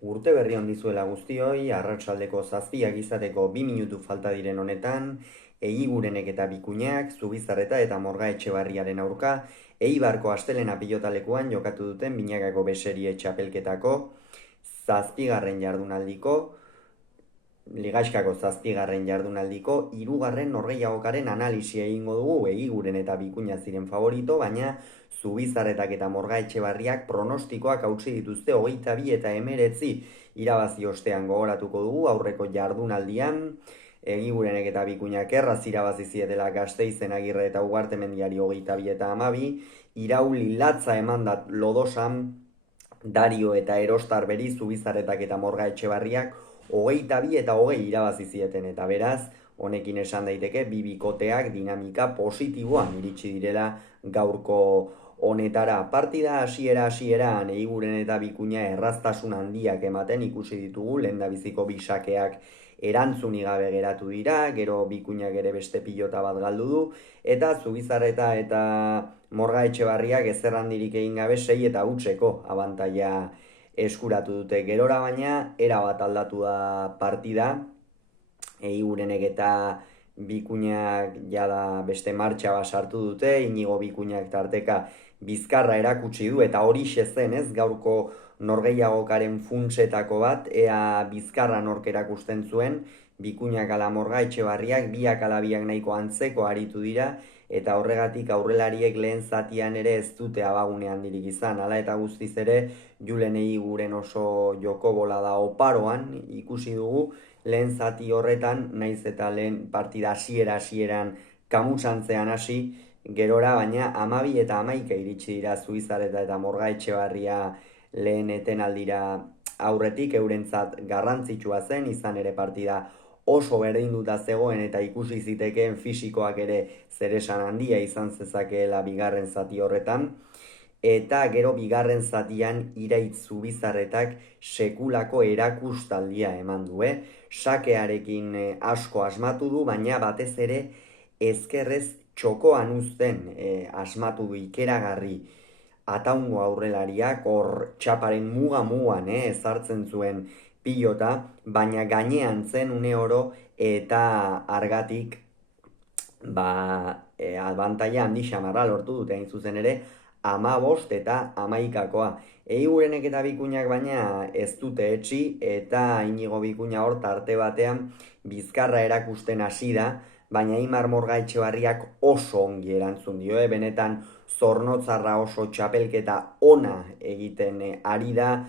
Urte berri on dizuela guztioi, arratsaldeko 7 izateko 2 minutu falta diren honetan, Egigurenek eta Bikuñak, Zubizarreta eta Morga Etxebarriaren aurka, Eibarko astelena pilotalekuan jokatu duten binakako beserie txapelketako, 7. jardunaldiko, Ligaxkako 7. jardunaldiko, 3. norgehiagokaren analisia egingo dugu, Egiguren eta Bikuña ziren favorito, baina Zubizarretak eta Morga Etxebarriak pronostikoak hautsi dituzte 22 eta 19 irabazi ostean gogoratuko dugu aurreko jardunaldian, Egigurenek eta Bikuñak erraz irabazi zietela Gasteizen Agirre eta Ugartemendiari 22 eta 12, irauli latza emandat lodosan, Dario eta Erostar beri Zubizarretak eta Morga Etxebarriak 22 eta 20 irabazi zieten eta beraz, honekin esan daiteke bi bikoteak dinamika positiboan iritsi direla gaurko honetara. Partida hasieran Eiguren eta Bikuña erraztasun handiak ematen ikusi ditugu, lehendabiziko bisakeak erantzunik gabe geratu dira, gero Bikuñak ere beste pilota bat galdu du, eta Zubizarreta eta Morga Etxebarriak ezer handirik egin gabe 6 eta hutseko abantaila eskuratu dute. Gerora baina, erabat aldatu da partida, Eigurenek eta Bikuñak jada beste martxa bat sartu dute, Inigo Bikuñak tarteka bizkarra erakutsi du, eta hori zen ez, gaurko norgehiagokaren funtsetako bat, ea bizkarra nork erakusten zuen, Bikuñak ala Morga Etxebarriak, biak ala biak nahiko antzeko aritu dira, eta horregatik aurrelariek lehen zatian ere ez dute abagune handirik izan. Hala eta guztiz ere, Julen Eiguren oso joko bola da oparoan ikusi dugu, lehen zati horretan, naiz eta lehen partida hasieran kamutsantzean hasi, gerora baina 12 eta 11 iritsi dira Zubizarreta eta Morga Etxebarria lehen etenaldira aurretik, eurentzat garrantzitsua zen, izan ere partida oso berdinduta zegoen eta ikusi zitekeen fisikoak ere zeresan handia izan zezakeela bigarren zati horretan, eta gero bigarren zatian Iraitz Zubizarretak sekulako erakustaldia eman du, sakearekin asko asmatu du, baina batez ere ezkerrez txokoan uzten asmatu du ikeragarri ataungo aurrelariak, hor txaparen mugan ezartzen zuen pilota, baina gainean zen une oro eta argatik abantaila handi xamarra lortu dute, hain zuzen ere 15 eta 11koa. Eigurenek eta Bikuñak baina ez dute etxi, eta Inigo Bikuña hor tarte batean bizkarra erakusten hasi da, baina Imar Morga Etxebarriak oso ongi erantzun dio, benetan zornotzarra oso txapelketa ona egiten ari da,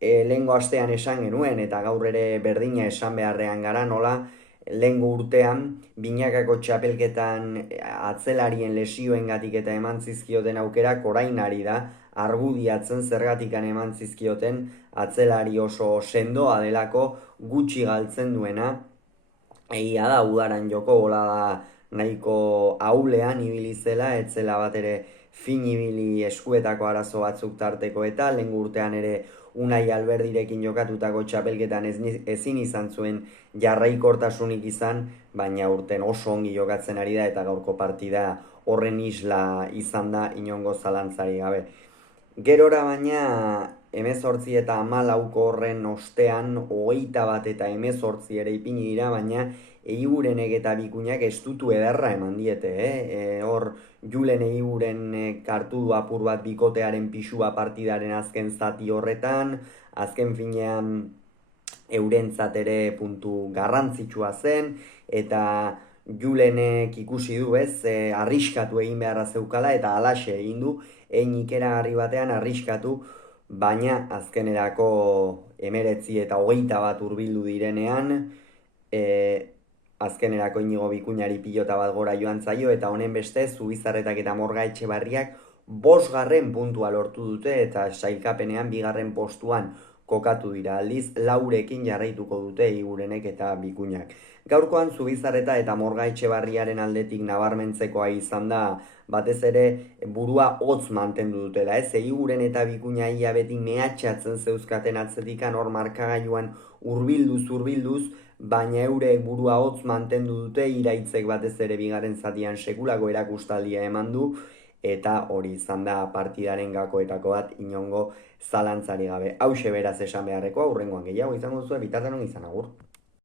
lehengo astean esan genuen, eta gaur ere berdina esan beharrean gara, nola lehengo urtean, binakako txapelketan atzelarien lesioengatik eta eman zizkioten aukerak orain ari da, argudiatzen zergatikan eman zizkioten atzelari oso sendoa delako gutxi galtzen duena, egia da udaran joko bola da nahiko ahulean ibili zela, etzela bat ere fin ibili eskuetako arazo batzuk tarteko, eta lehengo urtean ere Unai Alberdirekin jokatutako txapelketan ezin izan zuen jarraikortasunik izan, baina urten oso ongi jokatzen ari da eta gaurko partida horren isla izan da inongo zalantzari gabe. Gerora baina 18 eta 14 horren ostean 21 eta 18 ere ipini dira, baina Eigurenek eta Bikuñak estutu ederra eman diete, hor Julen Eiguren hartu du apur bat bikotearen pisua partidaren azken zati horretan, azken finean eurentzat ere puntu garrantzitsua zen, eta Julenek ikusi du arriskatu egin beharra zeukala, eta alaxe egin du, ikeragarri batean arriskatu, baina azkenerako 19 eta 21 hurbildu direnean, azkenerako Inigo Bikuñari pilota bat gora joan zaio, eta honen beste Zubizarretak eta Morga Etxebarriak 5. puntua lortu dute, eta sailkapenean 2. postuan kokatu dira, aldiz laurekin jarraituko dute Eigurenek eta Bikuñak. Gaurkoan Zubizarreta eta Morga Etxebarriaren aldetik nabarmentzekoa izan da, batez ere burua hotz mantendu dutela, Eiguren eta Bikuña ia beti mehatxatzen zeuzkaten atzetikan hor markagailuan urbilduz, baina eurek burua hotz mantendu dute, Iraitzek batez ere bigarren zatian sekulako erakustaldia eman du, eta hori izan da partidaren gakoetako bat inongo zalantzari gabe. Hauxe beraz esan beharrekoa, hurrengoan gehiago izango zuen, bitartean izan agur.